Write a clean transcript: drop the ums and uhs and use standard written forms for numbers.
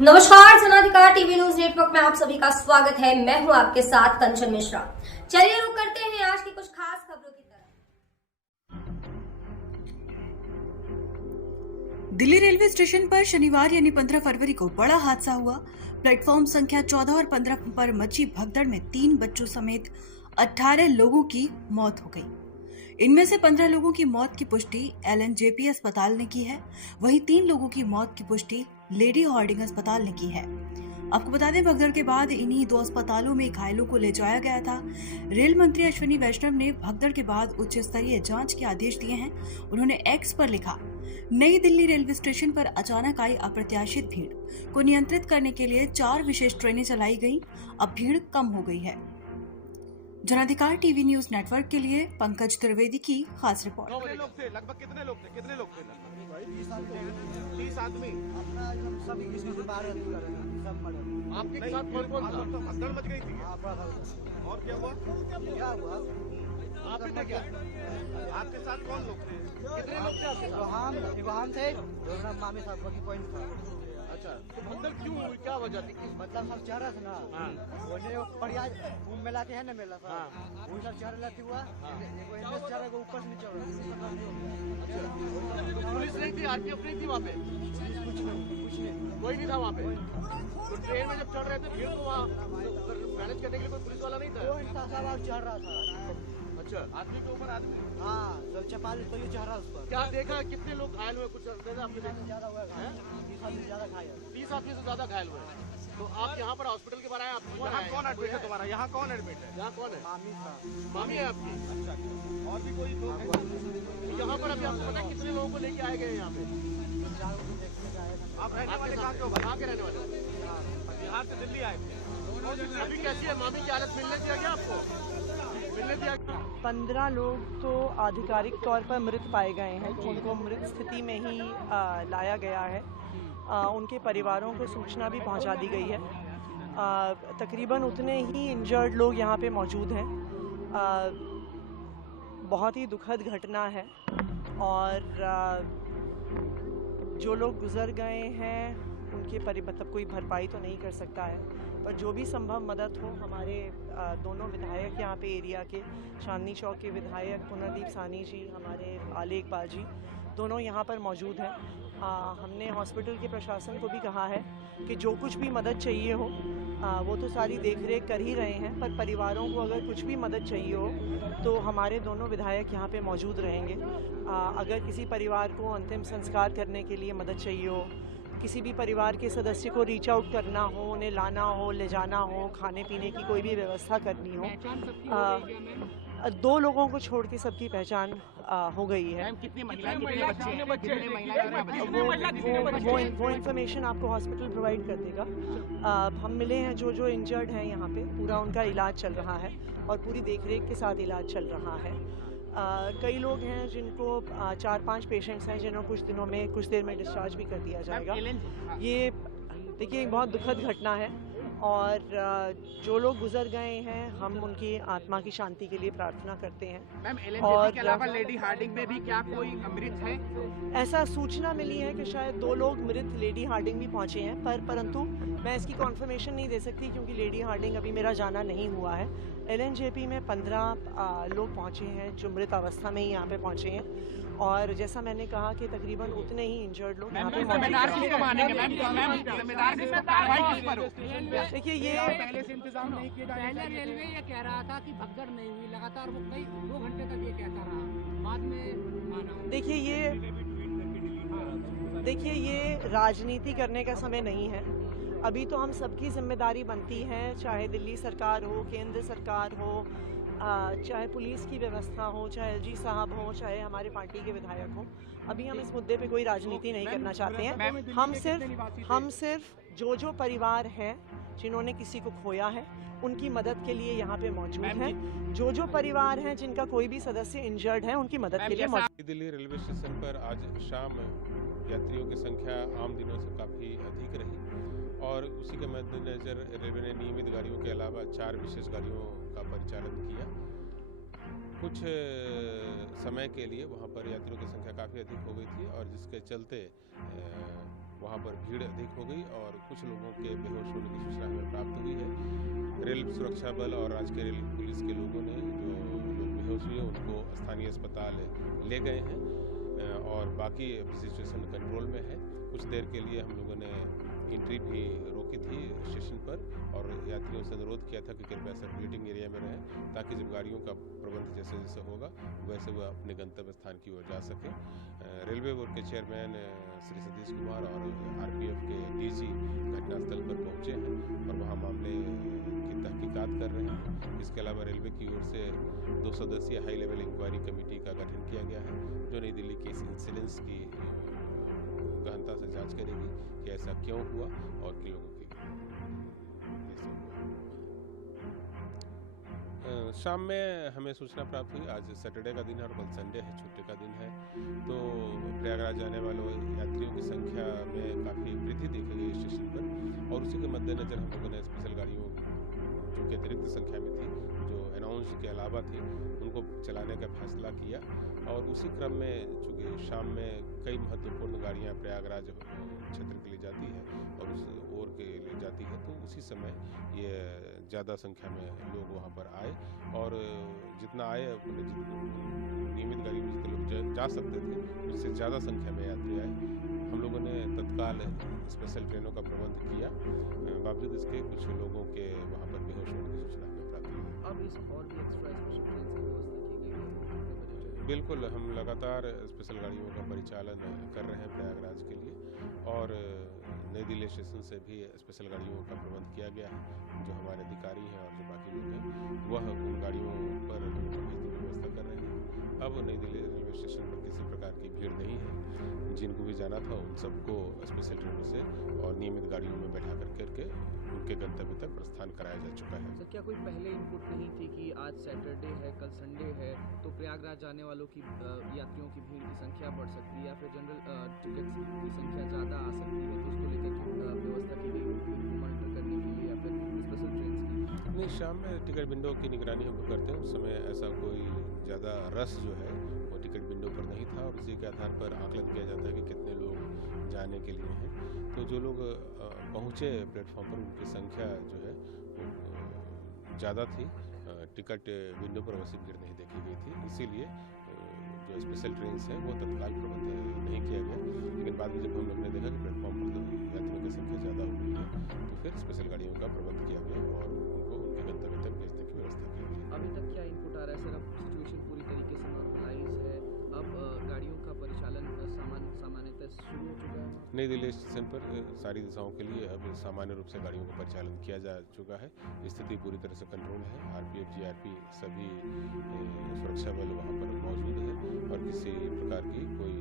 नमस्कार, जनाधिकार TV news network में आप सभी का स्वागत है। मैं हूं आपके साथ कंचन मिश्रा। चलिए रुक करते हैं आज की कुछ खास खबरों की तरफ। दिल्ली रेलवे स्टेशन पर शनिवार यानी 15 फरवरी को बड़ा हादसा हुआ। प्लेटफॉर्म संख्या 14 और 15 पर मची भगदड़ में 3 बच्चों समेत 18 लोगों की मौत हो गई। इनमें से 15 लोगों की मौत की पुष्टि LNJP अस्पताल ने की है, वहीं 3 लोगों की मौत की पुष्टि लेडी हार्डिंग अस्पताल ने की है। आपको बता दें, भगदड़ के बाद इन्हीं 2 अस्पतालों में घायलों को ले जाया गया था। रेल मंत्री अश्विनी वैष्णव ने भगदड़ के बाद उच्च स्तरीय जांच के आदेश दिए हैं। उन्होंने एक्स पर लिखा, नई दिल्ली रेलवे स्टेशन पर अचानक आई अप्रत्याशित भीड़ को नियंत्रित करने के लिए 4 विशेष ट्रेनें चलाई गईं। अब भीड़ कम हो गई है। जनाधिकार टीवी न्यूज नेटवर्क के लिए पंकज त्रिवेदी की खास रिपोर्ट। कितने लोग थे लगभग? कितने लोग थे भाई? 30 आदमी। अपना एकदम सभी किसी से बाहर सब मरे। आपके साथ कौन था? भगदड़ मच गई थी। और क्या हुआ? आप क्या? आपके साथ कौन लोग थे? कितने लोग थे आपके साथ? हम थे मामी साहब की पॉइंट था। अच्छा, तो भगदड़ क्यों हुई? क्या वजह थी? मतलब सब चढ़ रहा था ना, वो बढ़िया कुंभ मेला के है ना मेला था, वो सब चढ़ रहा हुआ ऊपर से नीचे पुलिस नहीं थी, RPF नहीं थी वहाँ पे? कुछ नहीं कोई नहीं था वहाँ पे। तो ट्रेन में जब चढ़ रहे थे भीड़ को वहाँ मैनेज करने के लिए कोई पुलिस वाला नहीं था? सब चढ़ रहा था। अच्छा, आदमी के ऊपर आदमी? हाँ, जब चपाल तो ये चढ़ रहा उस पर। क्या देखा? कितने लोग घायल हुए? कुछ आपने देखा? ज्यादा हुआ, 30 आदमी ज्यादा घायल। 30 आदमी से ज्यादा घायल हुए। तो आप यहाँ पर हॉस्पिटल के बाहर आए? आप कौन एडमिट है तुम्हारा? यहाँ कौन एडमिट है? यहाँ कौन है? मामी था। मामी है आपकी? अच्छा, और भी कोई लोग हैं यहाँ पर? अभी आपको पता है कितने लोगों को लेके आए गए यहाँ पे? आप रहने वाले कहाँ के हो? कहाँ के रहने वाले? बिहार से दिल्ली आए थे। अभी कैसी है मामी की हालत? मिलने दिया गया आपको? मिलने दिया गया? 15 लोग तो आधिकारिक तौर पर मृत पाए गए हैं, जिनको मृत स्थिति में ही लाया गया है। उनके परिवारों को सूचना भी पहुंचा दी गई है। तकरीबन उतने ही इंजर्ड लोग यहाँ पे मौजूद हैं। बहुत ही दुखद घटना है और जो लोग गुजर गए हैं उनके मतलब कोई भरपाई तो नहीं कर सकता है, पर जो भी संभव मदद हो। हमारे दोनों विधायक यहाँ पे एरिया के, चांदनी चौक के विधायक पुनर्दीप सानी जी, हमारे आले इकबाल जी, दोनों यहाँ पर मौजूद हैं। हमने हॉस्पिटल के प्रशासन को भी कहा है कि जो कुछ भी मदद चाहिए हो वो तो सारी देख रेख कर ही रहे हैं, पर परिवारों को अगर कुछ भी मदद चाहिए हो तो हमारे दोनों विधायक यहाँ पे मौजूद रहेंगे। अगर किसी परिवार को अंतिम संस्कार करने के लिए मदद चाहिए हो, किसी भी परिवार के सदस्य को रीच आउट करना हो, उन्हें लाना हो, ले जाना हो, खाने पीने की कोई भी व्यवस्था करनी हो, 2 लोगों को छोड़ के सबकी पहचान हो गई है। कितनी महिलाएं, कितने बच्चे? वो इन्फॉर्मेशन आपको हॉस्पिटल प्रोवाइड कर देगा। हम मिले हैं जो इंजर्ड हैं यहाँ पे, पूरा उनका इलाज चल रहा है और पूरी देखरेख के साथ इलाज चल रहा है। कई लोग हैं जिनको 4-5 पेशेंट्स हैं जिन्हों कुछ दिनों में, कुछ देर में डिस्चार्ज भी कर दिया जाएगा। ये देखिए एक बहुत दुखद घटना है और जो लोग गुजर गए हैं हम उनकी आत्मा की शांति के लिए प्रार्थना करते हैं। मैम, LNJP के अलावा लेडी हार्डिंग में भी क्या कोई मृत है? ऐसा सूचना मिली है कि शायद 2 लोग मृत लेडी हार्डिंग भी पहुंचे हैं, परंतु मैं इसकी कॉन्फर्मेशन नहीं दे सकती क्योंकि लेडी हार्डिंग अभी मेरा जाना नहीं हुआ है। LNJP में 15 लोग पहुंचे हैं जो मृत अवस्था में ही यहाँ पे पहुंचे हैं और जैसा मैंने कहा कि तकरीबन उतने ही इंजर्ड लोग यहाँ पे मौजूद हैं। देखिए ये पहले से इंतजाम नहीं किया, पहले रेलवे ये कह रहा था कि भगदड़ नहीं हुई, लगातार वो कई 2 घंटे तक ये कहता रहा, बाद में माना। देखिए ये राजनीति करने का समय नहीं है। अभी तो हम सबकी जिम्मेदारी बनती है, चाहे दिल्ली सरकार हो, केंद्र सरकार हो, चाहे पुलिस की व्यवस्था हो, चाहे LG साहब हो, चाहे हमारे पार्टी के विधायक हो। अभी हम इस मुद्दे पे कोई राजनीति नहीं करना चाहते हैं। हम सिर्फ जो परिवार हैं जिन्होंने किसी को खोया है उनकी मदद के लिए यहाँ पे मौजूद हैं। जो परिवार हैं जिनका कोई भी सदस्य इंजर्ड है उनकी मदद के लिए मौजूद। दिल्ली रेलवे स्टेशन पर आज शाम यात्रियों की संख्या आम दिनों से काफ़ी अधिक रही और उसी के मद्देनजर रेलवे ने नियमित गाड़ियों के अलावा 4 विशेष गाड़ियों का परिचालन किया। कुछ समय के लिए वहाँ पर यात्रियों की संख्या काफ़ी अधिक हो गई थी और जिसके चलते वहाँ पर भीड़ अधिक हो गई और कुछ लोगों के बेहोश होने की सूचना हमें प्राप्त हुई है। रेल सुरक्षा बल और राज्य रेल पुलिस के लोगों ने जो लोग बेहोश हुए उनको स्थानीय अस्पताल ले गए हैं और बाकी सिचुएशन कंट्रोल में है। कुछ देर के लिए हम लोगों ने एंट्री भी रोकी थी स्टेशन पर और यात्रियों से अनुरोध किया था कि कृपया सब वेटिंग एरिया में रहें ताकि जब गाड़ियों का प्रबंध जैसे जैसे होगा वैसे वह अपने गंतव्य स्थान की ओर जा सके। रेलवे बोर्ड के चेयरमैन श्री सतीश कुमार और आरपीएफ के डीजी घटनास्थल पर पहुंचे हैं और वहां मामले की तहकीकात कर रहे हैं। इसके अलावा रेलवे की ओर से 2 सदस्यीय हाई लेवल इंक्वायरी कमेटी का गठन किया गया है जो नई दिल्ली के इस इंसिडेंस की गहनता से जांच करेगी कि ऐसा क्यों हुआ और किन लोगों की ऐसा हुआ। शाम में हमें सूचना प्राप्त हुई, आज सैटरडे का दिन है और कल संडे है, छुट्टी का दिन है, तो प्रयागराज जाने वालों यात्रियों की संख्या में काफ़ी वृद्धि देखी गई स्टेशन पर और उसी के मद्देनज़र हम लोगों ने स्पेशल गाड़ियों जो कि अतिरिक्त संख्या में थी, जो अनाउंस के अलावा थी, उनको चलाने का फैसला किया और उसी क्रम में चूँकि शाम में कई महत्वपूर्ण गाड़ियाँ प्रयागराज क्षेत्र के लिए जाती है और उस ओर के लिए जाती है, तो उसी समय ये ज़्यादा संख्या में लोग वहाँ पर आए और जितना आए नियमित गाड़ी में जितने लोग जा सकते थे उससे ज़्यादा संख्या में यात्री आए। हम लोगों ने तत्काल स्पेशल ट्रेनों का प्रबंध किया, बावजूद इसके कुछ लोगों के वहाँ पर बेहोश होने की सूचना हमें प्राप्त हुई है। अब इस और भी एक्स्ट्रा स्पेशल ट्रेन की व्यवस्था की गई है, कितने बजे चलेगी? बिल्कुल, हम लगातार स्पेशल गाड़ियों का परिचालन कर रहे हैं प्रयागराज के लिए और नई दिल्ली स्टेशन से भी स्पेशल गाड़ियों का प्रबंध किया गया है। जो हमारे अधिकारी हैं और जो बाकी लोग हैं वह उन गाड़ियों पर भेजने की व्यवस्था कर रहे हैं। अब नई दिल्ली रेलवे स्टेशन पर किसी प्रकार की भीड़ नहीं है, जिनको भी जाना था उन सबको स्पेशल ट्रेनों से और नियमित गाड़ियों में बैठा करके उनके गंतव्य तक प्रस्थान कराया जा चुका है। सर, क्या कोई पहले इनपुट नहीं थी कि आज सैटरडे है, कल संडे है, तो प्रयागराज जाने वालों की यात्रियों की भीड़ की संख्या बढ़ सकती है या फिर जनरल टिकट्स की संख्या ज़्यादा आ सकती है, तो उसको लेकर के व्यवस्था की गई भीड़ को मॉनिटर करने के लिए या फिर स्पेशल ट्रेन की? नहीं, शाम में टिकट विंडो की निगरानी हम लोग करते हैं, उस समय ऐसा कोई ज़्यादा रश जो है वो टिकट विंडो पर नहीं था और उसी के आधार पर आकलन किया जाता है कि कितने लोग जाने के लिए हैं। तो जो लोग पहुँचे प्लेटफॉर्म पर उनकी संख्या जो है वो ज़्यादा थी, टिकट विंडो पर वैसी भीड़ नहीं देखी गई थी, इसीलिए जो स्पेशल ट्रेन है वो तत्काल प्रबंध नहीं किया गया। लेकिन बाद में जब हम लोग ने देखा कि प्लेटफॉर्म पर यात्रियों की संख्या ज़्यादा हो गई है तो फिर स्पेशल गाड़ियों का प्रबंध किया गया और उनको उनके गंतव्य तक भेजने की व्यवस्था की गई। अभी तक क्या इनपुट आ रहा है सर? अब सिचुएशन पूरी तरीके से नॉर्मलाइज है, अब गाड़ियों का परिचालन सामान्यतः शुरू हो चुका है? नई दिल्ली स्टेशन पर सारी दिशाओं के लिए अब सामान्य रूप से गाड़ियों का परिचालन किया जा चुका है। स्थिति पूरी तरह से कंट्रोल है, आरपीएफ, जीआरपी सभी सुरक्षा बल वहाँ पर मौजूद है और किसी प्रकार की कोई